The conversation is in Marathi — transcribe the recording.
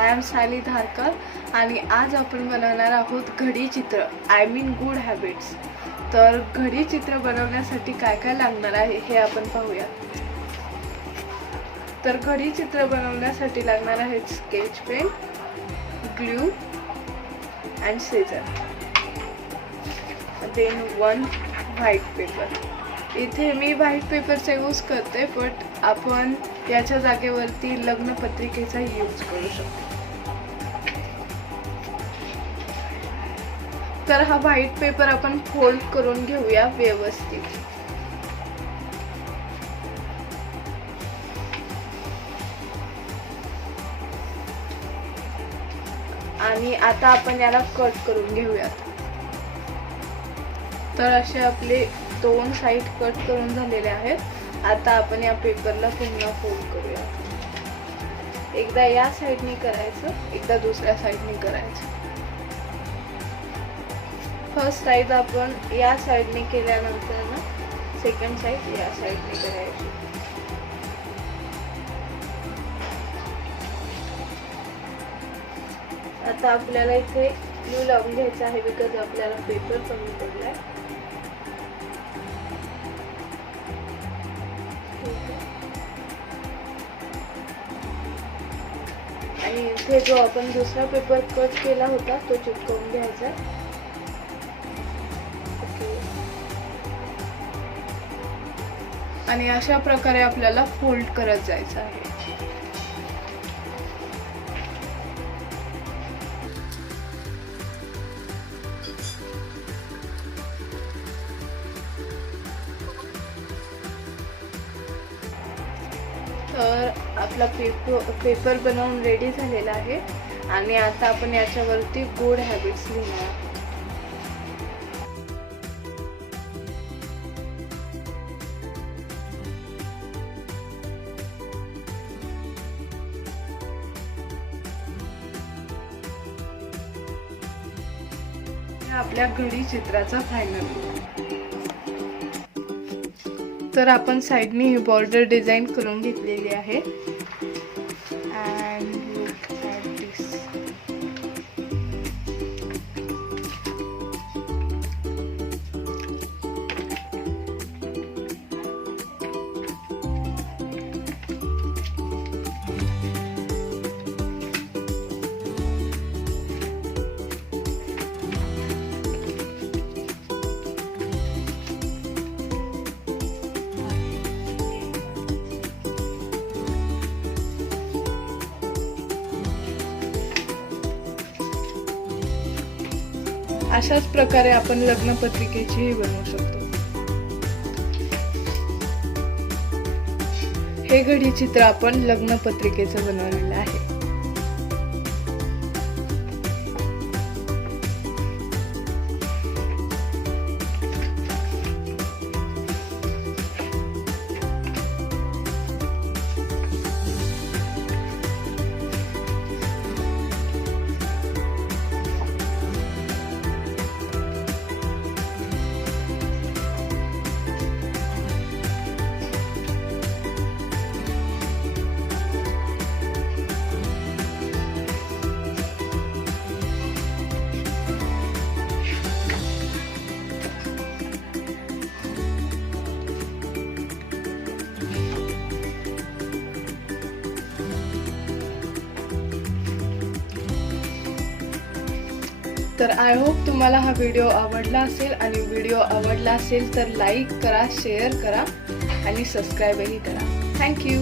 आय एम सायली धारकर आणि आज आपण बनवणार आहोत घडी चित्र, आय मीन गुड हॅबिट्स। तर घडी चित्र बनवण्यासाठी काय काय लागणार आहे हे आपण पाहूया। तर घडी चित्र बनवण्यासाठी लागणार आहेत sketch pen, glue and scissor, then one white paper. इथे मी व्हाईट पेपरचा यूज करते, बट आपण याच्या जागेवरती लग्न पत्रिकेचा यूज करू शकतो। तर हा व्हाईट पेपर आपण फोल्ड करून घेऊया व्यवस्थित। आणि आता आपण याला कट करून घेऊयात। तर असे आपले दोन साइड कट करून झालेले आहेत। आता आपण या पेपरला पुन्हा फोल्ड करूया। एकदा या साइडनी करायचं, एकदा दुसऱ्या साइडनी करायचं। फर्स्ट साइड आपण या साइडनी केल्यानंतर ना सेकंड साइड या साइडनी करायची। आता आपल्याला इथे ग्लू लावून घ्यायचा आहे, बिकॉज आपल्याला पेपर कमी पडलाय। आणि इथे जो आपण दुसरा पेपर कट केला होता तो चिपकवून घ्यायचा। आणि अशा प्रकारे आपल्याला फोल्ड करत जायचं आहे। तर आपला पेपर बनवून रेडी झालेला आहे आणि आता आपण याच्यावरती गुड हॅबिट्स लिहिणार आहोत। आपल्या घडी चित्राचा फायनल लुक। तर आपण साइडनी ही बॉर्डर डिझाईन करून घेतलेली आहे। अँड लुक ॲट दिस। अशाच प्रकारे आपण लग्न पत्रिकेचीही बनवू शकतो। हे घडी चित्र आपण लग्न पत्रिकेचं बनवलेलं आहे। तर आय होप तुम्हाला हा व्हिडिओ आवडला असेल, आणि व्हिडिओ आवडला असेल तर लाईक करा, शेअर करा आणि सबस्क्राईबही करा। थँक्यू।